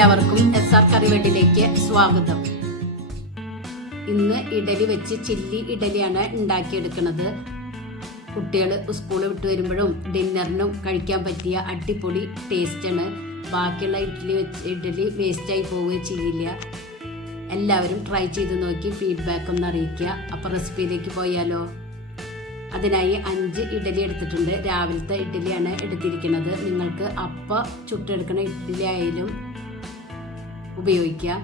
എല്ലാവർക്കും S R കറിവേട്ടിലേക്ക് സ്വാഗതം. ഇന്ന് ഇഡലി വെച്ച് ചില്ലി ഇഡലിയാണ് ഉണ്ടാക്കിയെടുക്കുന്നത്. കുട്ടികൾ സ്കൂളിൽ വിട്ട് വരുമ്പോഴും ഡിന്നറിനും കഴിക്കാൻ പറ്റിയ അടിപൊളി ടേസ്റ്റാണ് ബാക്കിയുള്ള ഇഡ്ഡലി വെച്ച് ഇഡലി വേസ്റ്റായി പോവുകയും ചെയ്യില്ല. എല്ലാവരും ട്രൈ ചെയ്ത് നോക്കി ഫീഡ്ബാക്ക് ഒന്ന് അറിയിക്കുക. അപ്പോൾ റെസിപ്പിയിലേക്ക് പോയാലോ? അതിനായി അഞ്ച് ഇഡലി എടുത്തിട്ടുണ്ട്. രാവിലത്തെ ഇഡലിയാണ് എടുത്തിരിക്കുന്നത്. നിങ്ങൾക്ക് അപ്പ ചുട്ടെടുക്കുന്ന ഇഡലി ആയാലും ഉപയോഗിക്കാം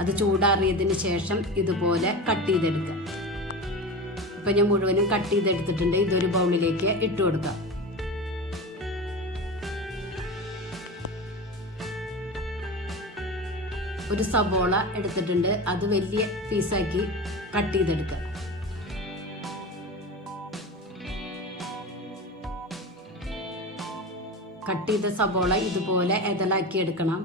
അത് ചൂടാറിയതിന് ശേഷം ഇതുപോലെ കട്ട് ചെയ്തെടുക്കുക. ഇപ്പം ഞാൻ മുഴുവനും കട്ട് ചെയ്തെടുത്തിട്ടുണ്ട്. ഇതൊരു ബൗളിലേക്ക് ഇട്ട് കൊടുക്കുക ഒരു സബോള എടുത്തിട്ടുണ്ട്. അത് വലിയ പീസാക്കി കട്ട് ചെയ്തെടുക്കുക. കട്ട് ചെയ്ത സബോള ഇതുപോലെ എതലാക്കി എടുക്കണം.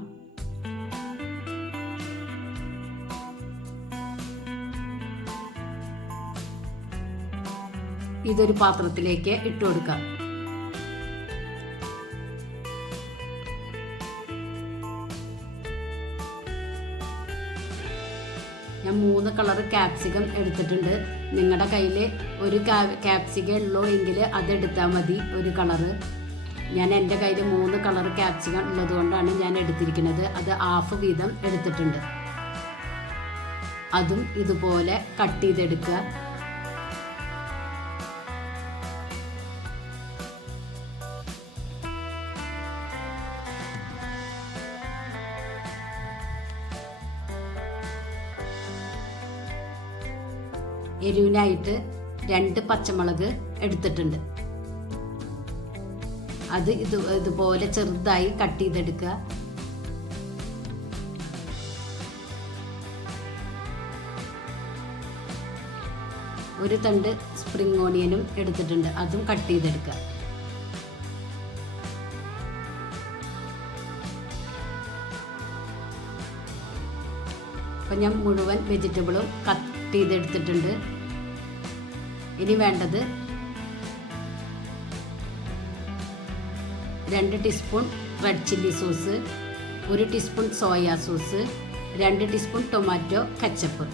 ഇതൊരു പാത്രത്തിലേക്ക് ഇട്ടു കൊടുക്കാം. ഞാൻ മൂന്ന് കളർ ക്യാപ്സിക്കം എടുത്തിട്ടുണ്ട്. നിങ്ങളുടെ കയ്യിൽ ഒരു ക്യാപ്സിക്കം ഉള്ളൂ എങ്കിൽ അതെടുത്താൽ മതി ഒരു കളറ്. ഞാൻ എന്റെ കയ്യിൽ മൂന്ന് കളർ ക്യാപ്സിക്കം ഉള്ളത് കൊണ്ടാണ് ഞാൻ എടുത്തിരിക്കുന്നത്. അത് ഹാഫ് വീതം എടുത്തിട്ടുണ്ട്. അതും ഇതുപോലെ കട്ട് ചെയ്തെടുക്കുക. എരിവിനായിട്ട് രണ്ട് പച്ചമുളക് എടുത്തിട്ടുണ്ട്. അത് ഇത് ഇതുപോലെ ചെറുതായി കട്ട് ചെയ്തെടുക്കുക. ഒരു തണ്ട് സ്പ്രിംഗ് ഓണിയനും എടുത്തിട്ടുണ്ട്. അതും കട്ട് ചെയ്തെടുക്കുക. അപ്പം ഞാൻ മുഴുവൻ വെജിറ്റബിളും കട്ട് ചെയ്തെടുത്തിട്ടുണ്ട്. ഇനി വേണ്ടത് രണ്ട് ടീസ്പൂൺ റെഡ് ചില്ലി സോസ് ഒരു ടീസ്പൂൺ സോയ സോസ് രണ്ട് ടീസ്പൂൺ ടൊമാറ്റോ കച്ചപ്പ്.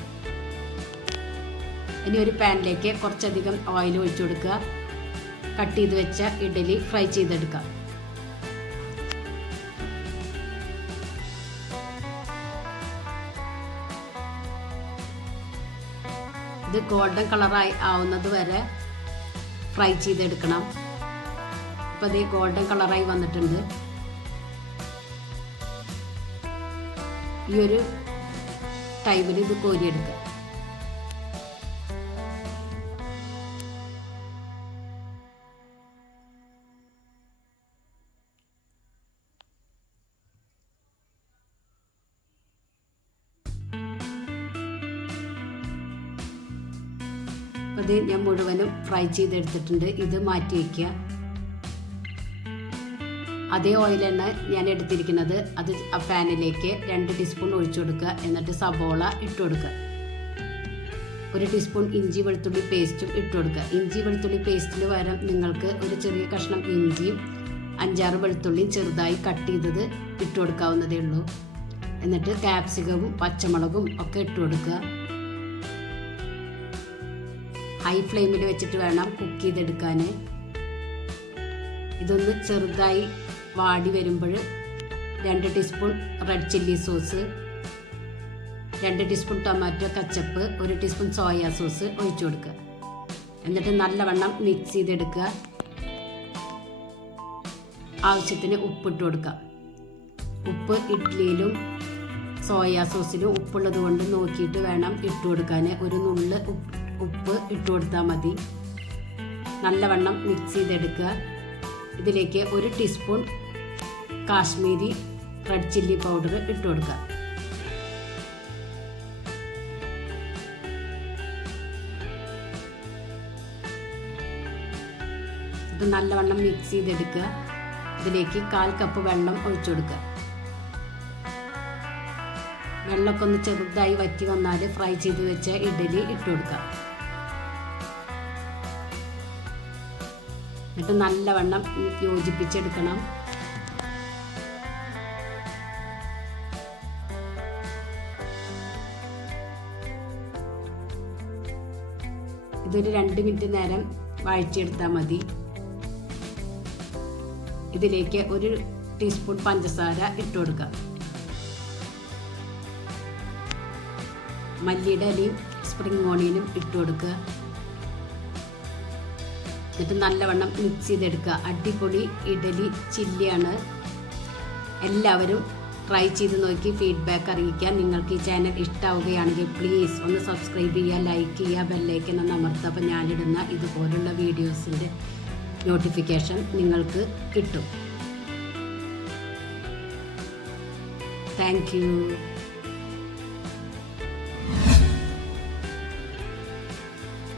ഇനി ഒരു പാനിലേക്ക് കുറച്ചധികം ഓയിൽ ഒഴിച്ചു കൊടുക്കുക. കട്ട് ചെയ്ത് വെച്ച ഇഡലി ഫ്രൈ ചെയ്തെടുക്കാം. ഇത് ഗോൾഡൻ കളറായി ആവുന്നത് വരെ ഫ്രൈ ചെയ്തെടുക്കണം. ഇപ്പം ഇത് ഗോൾഡൻ കളറായി വന്നിട്ടുണ്ട്. ഈ ഒരു ടൈമിൽ ഇത് കോരിയെടുക്കുക. അത് ഞാൻ മുഴുവനും ഫ്രൈ ചെയ്തെടുത്തിട്ടുണ്ട്. ഇത് മാറ്റി വയ്ക്കുക അതേ ഓയിലാണ് ഞാൻ എടുത്തിരിക്കുന്നത്. അത് ആ പാനിലേക്ക് രണ്ട് ടീസ്പൂൺ ഒഴിച്ചു കൊടുക്കുക. എന്നിട്ട് സബോള ഇട്ട് കൊടുക്കുക. ഒരു ടീസ്പൂൺ ഇഞ്ചി വെളുത്തുള്ളി പേസ്റ്റും ഇട്ട് കൊടുക്കുക. ഇഞ്ചി വെളുത്തുള്ളി പേസ്റ്റിന് പകരം നിങ്ങൾക്ക് ഒരു ചെറിയ കഷ്ണം ഇഞ്ചിയും അഞ്ചാറ് വെളുത്തുള്ളിയും ചെറുതായി കട്ട് ചെയ്തത് ഇട്ട് കൊടുക്കാവുന്നതേ ഉള്ളൂ. എന്നിട്ട് ക്യാപ്സിക്കവും പച്ചമുളകും ഒക്കെ ഇട്ട് കൊടുക്കുക. ഹൈ ഫ്ലെയിമിൽ വെച്ചിട്ട് വേണം കുക്ക് ചെയ്തെടുക്കാൻ ഇതൊന്ന് ചെറുതായി വാടി വരുമ്പോൾ രണ്ട് ടീസ്പൂൺ റെഡ് ചില്ലി സോസ് രണ്ട് ടീസ്പൂൺ ടൊമാറ്റോ കച്ചപ്പ് ഒരു ടീസ്പൂൺ സോയ സോസ് ഒഴിച്ചു കൊടുക്കുക. എന്നിട്ട് നല്ലവണ്ണം മിക്സ് ചെയ്തെടുക്കുക. ആവശ്യത്തിന് ഉപ്പിട്ട് കൊടുക്കുക. ഉപ്പ് ഇഡ്ഡലിയിലും സോയ സോസിലും ഉപ്പുള്ളത് കൊണ്ട് നോക്കിയിട്ട് വേണം ഇട്ട് കൊടുക്കാൻ ഒരു നുള്ള് ഉപ്പ് ഉപ്പ് ഇട്ട് കൊടുത്താൽ മതി. നല്ലവണ്ണം മിക്സ് ചെയ്തെടുക്കുക. ഇതിലേക്ക് ഒരു teaspoon Kashmiri red chilli powder ഇട്ട് കൊടുക്കുക. ഇത് നല്ലവണ്ണം മിക്സ് ചെയ്തെടുക്കുക. ഇതിലേക്ക് കാൽ കപ്പ് വെള്ളം ഒഴിച്ചു കൊടുക്കുക. വെള്ളമൊക്കെ ഒന്ന് ചെറുതായി വറ്റി വന്നാൽ ഫ്രൈ ചെയ്ത് വെച്ച ഇഡലി ഇട്ട് കൊടുക്കുക. എന്നിട്ട് നല്ലവണ്ണം യോജിപ്പിച്ചെടുക്കണം. ഇതൊരു രണ്ട് മിനിറ്റ് നേരം വായിച്ചെടുത്താൽ മതി. ഇതിലേക്ക് ഒരു ടീസ്പൂൺ പഞ്ചസാര ഇട്ട് കൊടുക്കാം മല്ലിയുടെ അലിയും സ്പ്രിംഗ് ഓണിയനും ഇട്ട് കൊടുക്കുക. എന്നിട്ട് നല്ലവണ്ണം മിക്സ് ചെയ്തെടുക്കുക. അടിപൊളി ഇഡലി ചില്ലിയാണ്. എല്ലാവരും ട്രൈ ചെയ്ത് നോക്കി ഫീഡ്ബാക്ക് അറിയിക്കുക നിങ്ങൾക്ക് ഈ ചാനൽ ഇഷ്ടമാവുകയാണെങ്കിൽ പ്ലീസ് ഒന്ന് സബ്സ്ക്രൈബ് ചെയ്യുക ലൈക്ക് ചെയ്യുക ബെല്ലൈക്കൻ ഒന്ന് അമർത്തുക. അപ്പോൾ ഞാനിടുന്ന ഇതുപോലുള്ള വീഡിയോസിന്റെ നോട്ടിഫിക്കേഷൻ നിങ്ങൾക്ക് കിട്ടും. താങ്ക്